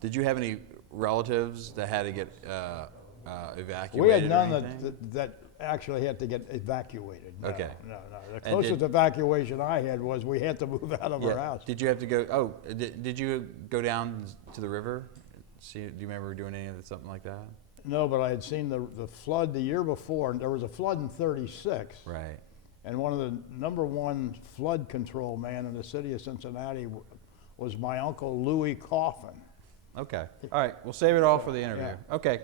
Did you have any relatives that had to get evacuated? We had or none anything? that actually had to get evacuated. No, Okay. No. The And closest evacuation I had was we had to move out of our house. Did you have to go? Oh, did you go down to the river? See, do you remember doing something like that? No, but I had seen the flood the year before, and there was a flood in '36. Right. And one of the #1 flood control man in the city of Cincinnati was my uncle Louis Coffin. Okay. All right. We'll save it all for the interview. Yeah. Okay.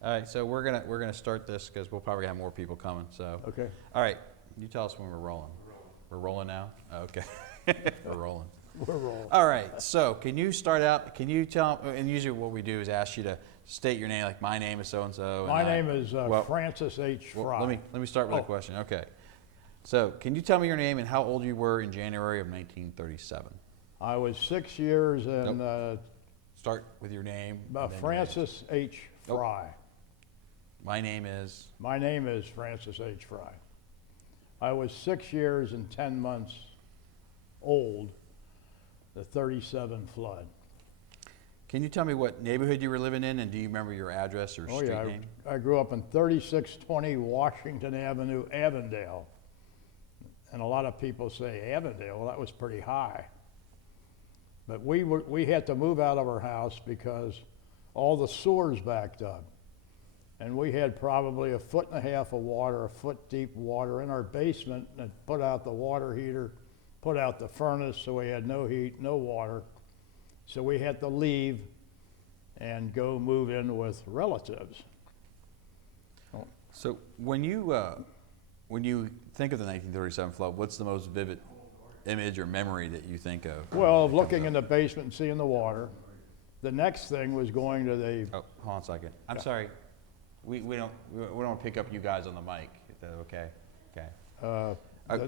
All right. So we're gonna start this because we'll probably have more people coming. So. Okay. All right. You tell us when we're rolling. We're rolling now. Okay. We're rolling. We're rolling. All right. So can you start out? Can you tell? And usually what we do is ask you to state your name. Like my name is so and so. My name is Francis H. Frey. Well, let me start with a question. Okay. So can you tell me your name and how old you were in January of 1937? I was 6 years and Start with your name. and then your Francis H. Nope. Frey. My name is. My name is Francis H. Frey. I was 6 years and 10 months old, the '37 flood. Can you tell me what neighborhood you were living in, and do you remember your address or street name? I grew up in 3620 Washington Avenue, Avondale. And a lot of people say Avondale, well, that was pretty high. But we had to move out of our house because all the sewers backed up. And we had probably 1.5 feet of water, 1 foot deep water in our basement that put out the water heater, put out the furnace, so we had no heat, no water. So we had to leave and go move in with relatives. So when you think of the 1937 flood, what's the most vivid image or memory that you think of? Well, looking in the basement and seeing the water. The next thing was going to the. Oh, hold on a second. I'm sorry. We don't pick up you guys on the mic. Is that okay? Okay.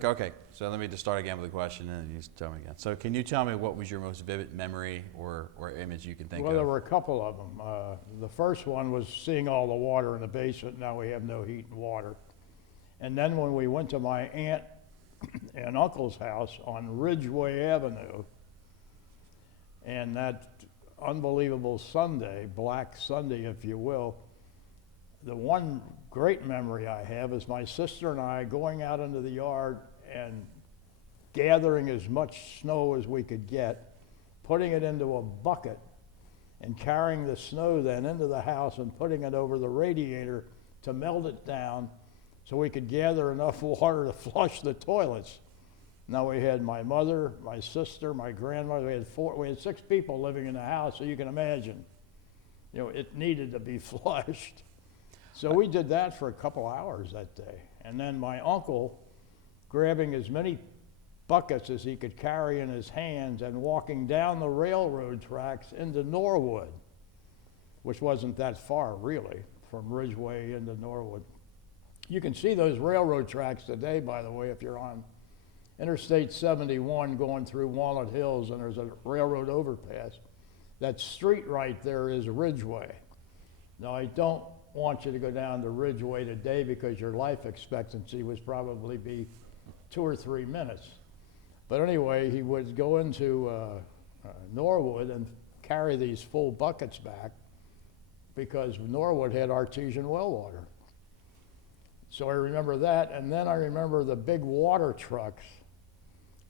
Okay. So let me just start again with the question, and then you just tell me again. So can you tell me what was your most vivid memory or image you can think Well, of? there were a couple of them. The first one was seeing all the water in the basement. Now we have no heat and water. And then when we went to my aunt and uncle's house on Ridgeway Avenue, and that unbelievable Sunday, Black Sunday, if you will, the one great memory I have is my sister and I going out into the yard and gathering as much snow as we could get, putting it into a bucket, and carrying the snow then into the house and putting it over the radiator to melt it down so we could gather enough water to flush the toilets. Now we had my mother, my sister, my grandmother, we had 6 people living in the house, so you can imagine, it needed to be flushed. So we did that for a couple hours that day. And then my uncle, grabbing as many buckets as he could carry in his hands and walking down the railroad tracks into Norwood, which wasn't that far really, from Ridgeway into Norwood. You can see those railroad tracks today, by the way, if you're on Interstate 71 going through Walnut Hills and there's a railroad overpass. That street right there is Ridgeway. Now I don't want you to go down to Ridgeway today because your life expectancy would probably be 2 or 3 minutes. But anyway, he would go into Norwood and carry these full buckets back because Norwood had artesian well water. So I remember that, and then I remember the big water trucks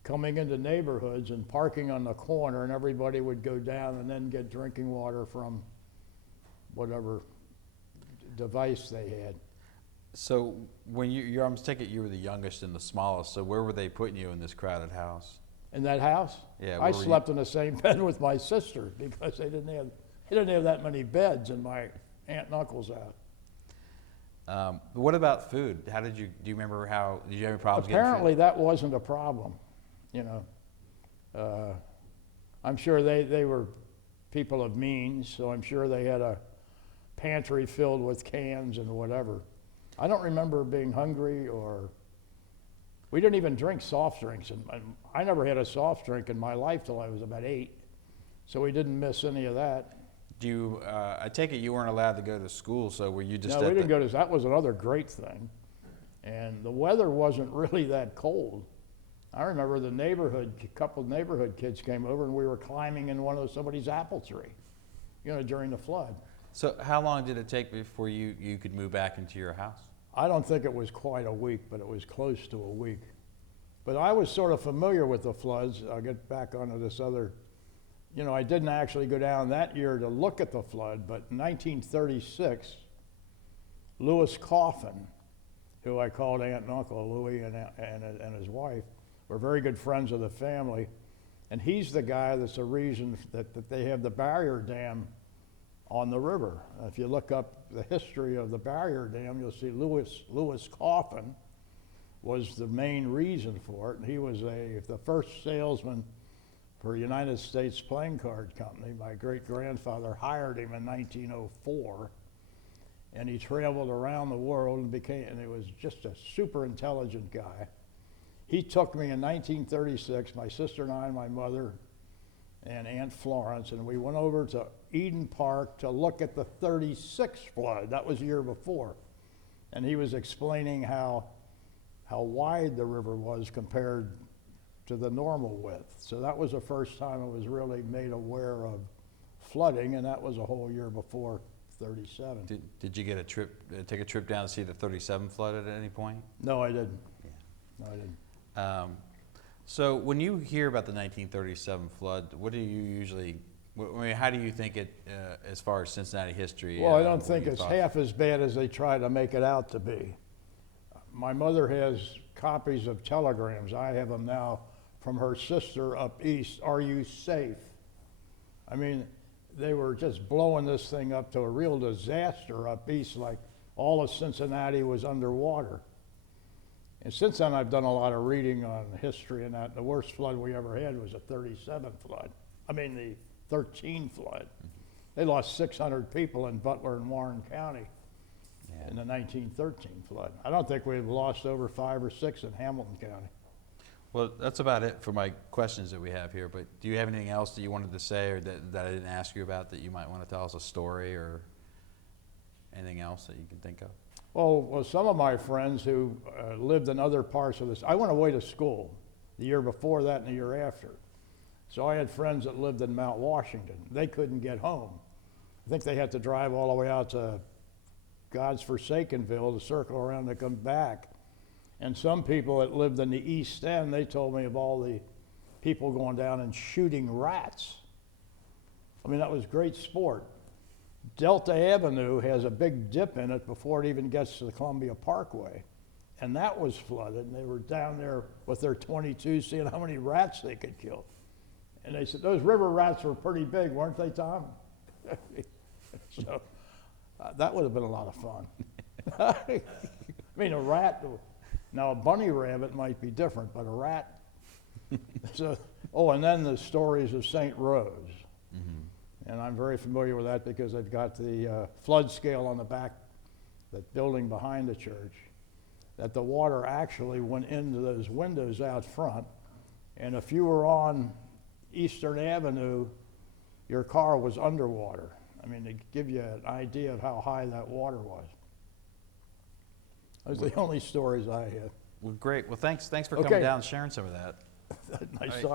coming into neighborhoods and parking on the corner, and everybody would go down and then get drinking water from whatever device they had. So when I'm taking it you were the youngest and the smallest, so where were they putting you in this crowded house? In that house? Yeah. I slept in the same bed with my sister because they didn't have that many beds in my aunt and uncle's house. What about food? Do you remember did you have any problems Apparently getting food? that wasn't a problem, I'm sure they were people of means, so I'm sure they had a pantry filled with cans and whatever. I don't remember being hungry we didn't even drink soft drinks. And I never had a soft drink in my life till I was about 8, so we didn't miss any of that. I take it you weren't allowed to go to school, so were you just No, we didn't go to, that was another great thing. And the weather wasn't really that cold. I remember a couple of neighborhood kids came over and we were climbing in somebody's apple tree. during the flood. So how long did it take before you could move back into your house? I don't think it was quite a week, but it was close to a week. But I was sort of familiar with the floods. I'll get back onto this other, I didn't actually go down that year to look at the flood, but in 1936, Lewis Coffin, who I called Aunt and Uncle, Louis and his wife, were very good friends of the family. And he's the guy that's the reason that they have the barrier dam on the river. If you look up the history of the barrier dam, you'll see Lewis Coffin was the main reason for it. And he was the first salesman for United States Playing Card Company. My great-grandfather hired him in 1904. And he traveled around the world and he was just a super intelligent guy. He took me in 1936, my sister and I and my mother and Aunt Florence, and we went over to Eden Park to look at the 36 flood. That was the year before. And he was explaining how wide the river was compared to the normal width. So that was the first time I was really made aware of flooding, and that was a whole year before 37. Did you get take a trip down to see the 37 flood at any point? No, I didn't. Yeah. No, I didn't. So when you hear about the 1937 flood, what do you usually, how do you think it, as far as Cincinnati history? Well, I don't think it's half as bad as they try to make it out to be. My mother has copies of telegrams. I have them now from her sister up east. Are you safe? I mean, they were just blowing this thing up to a real disaster up east, like all of Cincinnati was underwater. And since then, I've done a lot of reading on history and that. The worst flood we ever had was the 37 flood. The 13 flood. They lost 600 people in Butler and Warren County in the 1913 flood. I don't think we've lost over 5 or 6 in Hamilton County. Well, that's about it for my questions that we have here, but do you have anything else that you wanted to say or that I didn't ask you about that you might want to tell us, a story or anything else that you can think of? Well, some of my friends who lived in other parts of this, I went away to school the year before that and the year after. So I had friends that lived in Mount Washington. They couldn't get home. I think they had to drive all the way out to God's Forsakenville to circle around to come back. And some people that lived in the East End, they told me of all the people going down and shooting rats. That was great sport. Delta Avenue has a big dip in it before it even gets to the Columbia Parkway. And that was flooded, and they were down there with their .22 seeing how many rats they could kill. And they said, those river rats were pretty big, weren't they, Tom? So that would have been a lot of fun. A rat, now a bunny rabbit might be different, but a rat. And then the stories of St. Rose. Mm-hmm. And I'm very familiar with that because they've got the flood scale on the back, that building behind the church, that the water actually went into those windows out front. And if you were on Eastern Avenue, your car was underwater. To give you an idea of how high that water was. Those are the only stories I had. Well, great. Well, thanks for coming down and sharing some of that. Nice talking.